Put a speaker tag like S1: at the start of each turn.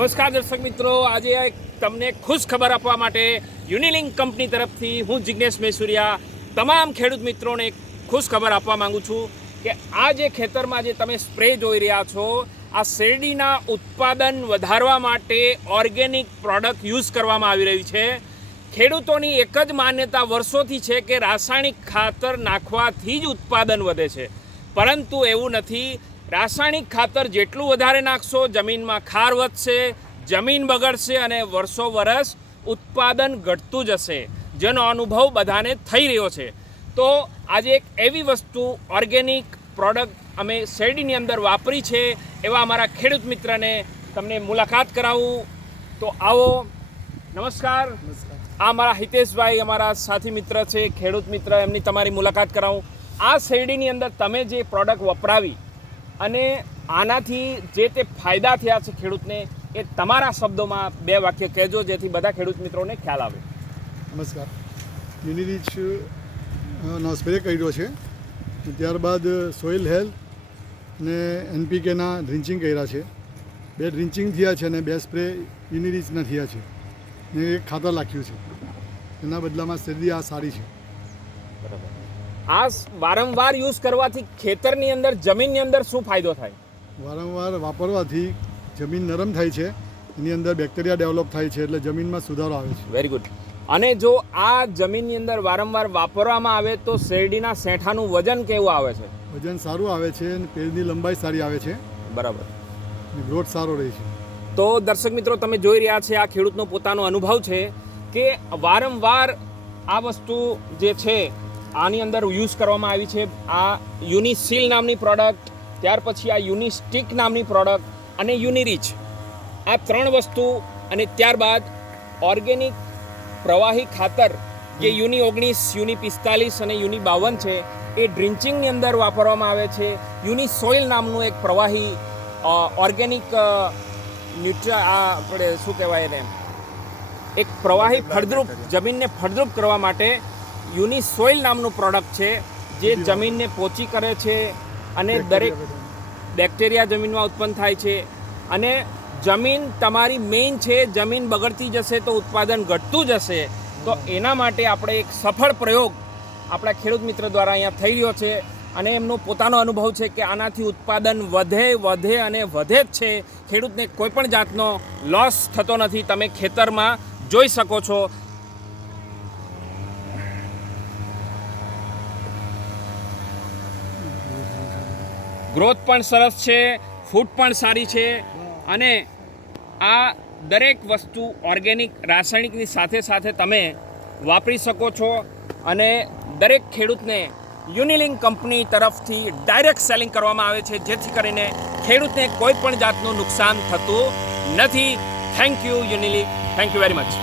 S1: નમસ્કાર દર્શક મિત્રો. આજે તમને ખુશ ખબર આપવા માટે યુનિલિંક કંપની તરફથી હું જિજ્ઞેશ મેસુરિયા તમામ ખેડૂત મિત્રોને ખુશ ખબર આપવા માગું છું કે આ જે ખેતરમાં જે તમે સ્પ્રે જોઈ રહ્યા છો, આ શેરડીના ઉત્પાદન વધારવા માટે ઓર્ગેનિક પ્રોડક્ટ યુઝ કરવામાં આવી રહી છે. ખેડૂતોની એક જ માન્યતા વર્ષોથી છે કે રાસાયણિક ખાતર નાખવાથી જ ઉત્પાદન વધે છે. પરંતુ એવું નથી. રાસાયણિક ખાતર જેટલું વધારે નાખશો જમીનમાં ખાર વધશે જમીન બગડશે અને વર્ષો વર્ષ ઉત્પાદન ઘટતું જશે. જેનો અનુભવ બધાને થઈ રહ્યો છે. તો આજે એક એવી વસ્તુ ઓર્ગેનિક પ્રોડક્ટ અમે શેરડીની અંદર વાપરી છે એવા અમારા ખેડૂત મિત્રને તમને મુલાકાત કરાવું. તો આવો નમસ્કાર. આ મારા હિતેશભાઈ અમારા સાથી મિત્ર છે ખેડૂત મિત્ર એમની તમારી મુલાકાત કરાવું. આ શેરડીની અંદર તમે જે પ્રોડક્ટ વપરાવી અને આનાથી જે તે ફાયદા થયા છે ખેડૂતને એ તમારા શબ્દોમાં બે વાક્ય કહેજો જેથી બધા ખેડૂત મિત્રોને ખ્યાલ આવે.
S2: નમસ્કાર. યુનિરીચ નો સ્પ્રે કર્યો છે. ત્યારબાદ સોઇલ હેલ્થ ને એનપીકેના ડ્રિન્ચિંગ કર્યા છે. બે ડ્રિન્ચિંગ થયા છે અને બે સ્પ્રે યુનિરીચના થયા છે. ને એક ખાતર નાખ્યું છે. એના બદલામાં શેરડી આ સારી છે.
S1: આ વારંવાર યુઝ કરવાથી ખેતરની અંદર જમીનની અંદર શું ફાયદો થાય?
S2: વારંવાર વાપરવાથી જમીન નરમ થાય છે એની અંદર બેક્ટેરિયા ડેવલપ થાય છે એટલે જમીનમાં સુધારો આવે છે.
S1: Very good. અને જો આ જમીનની અંદર વારંવાર વાપરવામાં આવે તો શેરડીના સેઠાનું વજન કેવું આવે છે?
S2: વજન સારું આવે છે અને પેજની લંબાઈ સારી આવે છે.
S1: બરાબર.
S2: ગ્રોથ સારો રહે છે.
S1: તો દર્શક મિત્રો તમે જોઈ રહ્યા છે આ ખેડૂતનો પોતાનો અનુભવ છે કે વારંવાર આ વસ્તુ જે છે આની અંદર યુઝ કરવામાં આવી છે આ યુનિસીલ નામની પ્રોડક્ટ ત્યાર પછી આ યુનિસ્ટિક નામની પ્રોડક્ટ અને યુનિરીચ. આ ત્રણ વસ્તુ અને ત્યારબાદ ઓર્ગેનિક પ્રવાહી ખાતર જે યુનિ ઓગણીસ યુનિ પિસ્તાલીસ અને યુનિ બાવન છે એ ડ્રિન્ચિંગની અંદર વાપરવામાં આવે છે. યુનિ સોઇલ નામનું એક પ્રવાહી ઓર્ગેનિક ન્યુટ્રા આ આપણે શું કહેવાય એને? એક પ્રવાહી ફળદ્રુપ જમીનને ફળદ્રુપ કરવા માટે યુની સોઇલ નામનું પ્રોડક્ટ છે જે જમીનને પોચી કરે છે અને દરેક બેક્ટેરિયા જમીનમાં ઉત્પન્ન થાય છે. અને જમીન તમારી મેઇન છે જમીન બગડતી જશે તો ઉત્પાદન ઘટતું જશે. તો એના માટે આપણે એક સફળ પ્રયોગ આપણા ખેડૂત મિત્ર દ્વારા અહીંયા થઈ રહ્યો છે. અને એમનો પોતાનો અનુભવ છે કે આનાથી ઉત્પાદન વધે વધે અને વધે જ છે. ખેડૂતને કોઈ પણ જાતનો લોસ થતો નથી. તમે ખેતરમાં જોઈ શકો છો. ગ્રોથ પણ સરસ છે ફૂટ પણ સારી છે અને આ દરેક વસ્તુ ઓર્ગેનિક, રાસાયણિકની સાથે સાથે તમે વાપરી શકો છો અને દરેક ખેડૂતને યુનિલિંક કંપની તરફથી ડાયરેક્ટ સેલિંગ કરવામાં આવે છે, જેથી કરીને ખેડૂતને કોઈ પણ જાતનું નુકસાન થતું નથી. Thank you Unilink thank you very much